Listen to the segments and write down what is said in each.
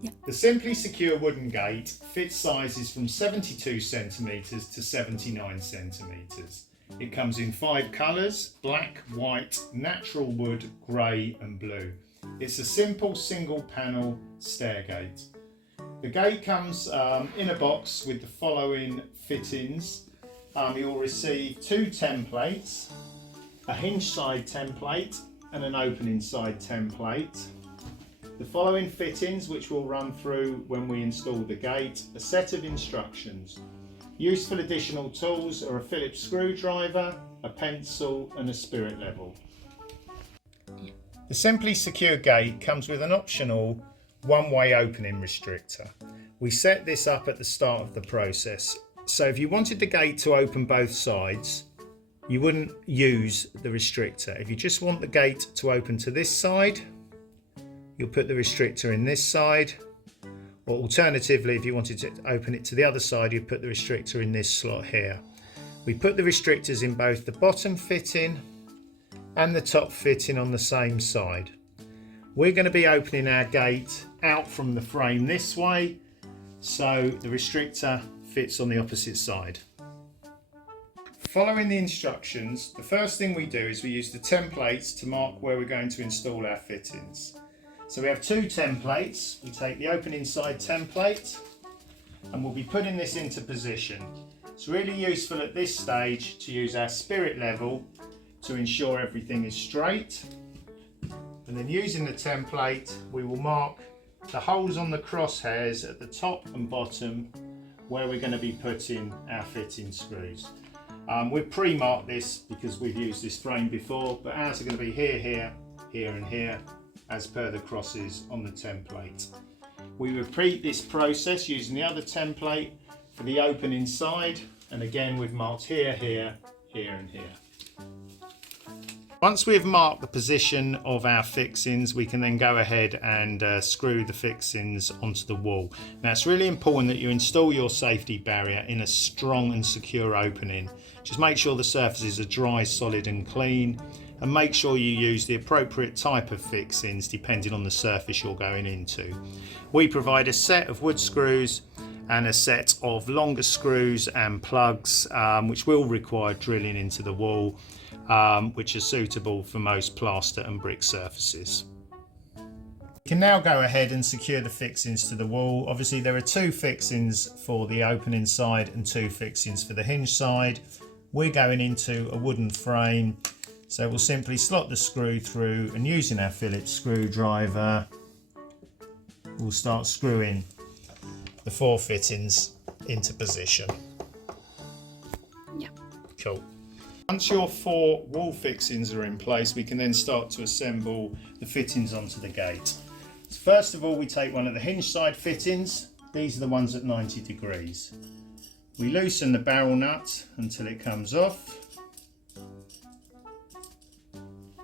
Yeah. The Simply Secure wooden gate fits sizes from 72 centimetres to 79 centimetres. It comes in 5 colours: black, white, natural wood, grey and blue. It's a simple single panel stair gate. The gate comes in a box with the following fittings. You'll receive 2 templates, a hinge side template and an opening side template. The following fittings, which we'll run through when we install the gate: a set of instructions. Useful additional tools are a Phillips screwdriver, a pencil and a spirit level. The Simply Secure gate comes with an optional one-way opening restrictor. We set this up at the start of the process, so if you wanted the gate to open both sides, you wouldn't use the restrictor. If you just want the gate to open to this side, you'll put the restrictor in this side, or alternatively, if you wanted to open it to the other side, you'd put the restrictor in this slot here. We put the restrictors in both the bottom fitting and the top fitting on the same side. We're going to be opening our gate out from the frame this way, so the restrictor fits on the opposite side. Following the instructions, the first thing we do is we use the templates to mark where we're going to install our fittings. So we have 2 templates. We take the opening side template and we'll be putting this into position. It's really useful at this stage to use our spirit level to ensure everything is straight. And then using the template, we will mark the holes on the crosshairs at the top and bottom where we're going to be putting our fitting screws. We've pre-marked this because we've used this frame before, but ours are going to be here, here, here and here, as per the crosses on the template. We repeat this process using the other template for the opening side, and again we've marked here, here, here and here. Once we've marked the position of our fixings, we can then go ahead and screw the fixings onto the wall. Now it's really important that you install your safety barrier in a strong and secure opening. Just make sure the surfaces are dry, solid and clean, and make sure you use the appropriate type of fixings depending on the surface you're going into. We provide a set of wood screws and a set of longer screws and plugs, which will require drilling into the wall, which are suitable for most plaster and brick surfaces. You can now go ahead and secure the fixings to the wall. Obviously there are 2 fixings for the opening side and 2 fixings for the hinge side. We're going into a wooden frame, so we'll simply slot the screw through, and using our Phillips screwdriver we'll start screwing the 4 fittings into position. Yeah. Cool. Once your 4 wall fixings are in place, we can then start to assemble the fittings onto the gate. So first of all, we take one of the hinge side fittings. These are the ones at 90 degrees. We loosen the barrel nut until it comes off.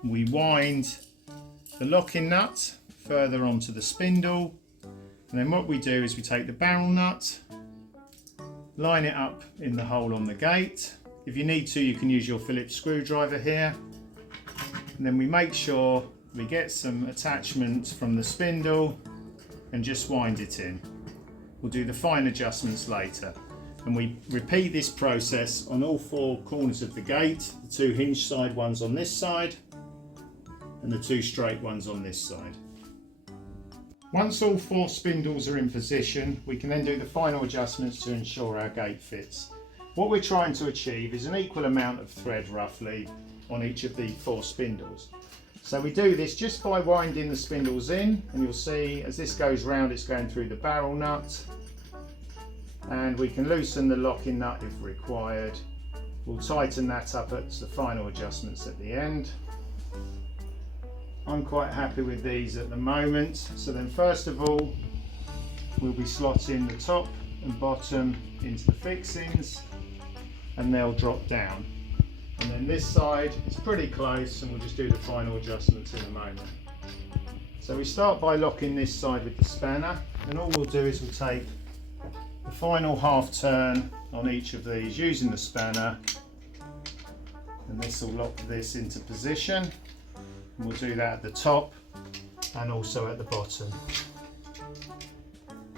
We wind the locking nut further onto the spindle, and then what we do is we take the barrel nut, line it up in the hole on the gate. If you need to, you can use your Phillips screwdriver here, and then we make sure we get some attachments from the spindle and just wind it in. We'll do the fine adjustments later, and we repeat this process on all 4 corners of the gate, the 2 hinge side ones on this side and the 2 straight ones on this side. Once all 4 spindles are in position, we can then do the final adjustments to ensure our gate fits. What we're trying to achieve is an equal amount of thread roughly on each of the 4 spindles. So we do this just by winding the spindles in, and you'll see as this goes round it's going through the barrel nut, and we can loosen the locking nut if required. We'll tighten that up at the final adjustments at the end. I'm quite happy with these at the moment. So then first of all, we'll be slotting the top and bottom into the fixings, and they'll drop down. And then this side is pretty close, and we'll just do the final adjustments in a moment. So we start by locking this side with the spanner, and all we'll do is we'll take the final half turn on each of these using the spanner, and this will lock this into position. And we'll do that at the top and also at the bottom.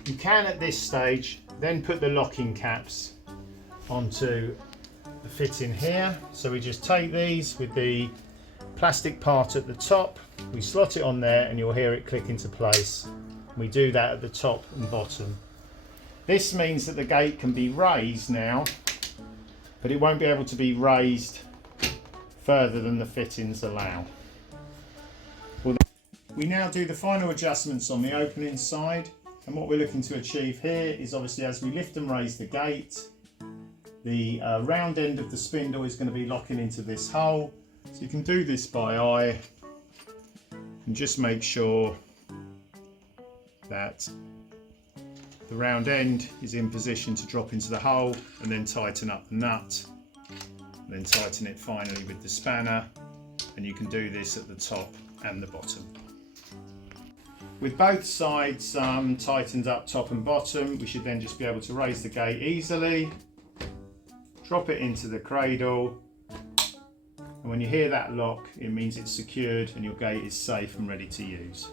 You can at this stage then put the locking caps onto the fitting here. So we just take these with the plastic part at the top, we slot it on there and you'll hear it click into place. We do that at the top and bottom. This means that the gate can be raised now, but it won't be able to be raised further than the fittings allow. We now do the final adjustments on the opening side, and what we're looking to achieve here is obviously as we lift and raise the gate, the round end of the spindle is going to be locking into this hole. So you can do this by eye and just make sure that the round end is in position to drop into the hole, and then tighten up the nut, and then tighten it finally with the spanner, and you can do this at the top and the bottom. With both sides tightened up top and bottom, we should then just be able to raise the gate easily, drop it into the cradle, and when you hear that lock, it means it's secured and your gate is safe and ready to use.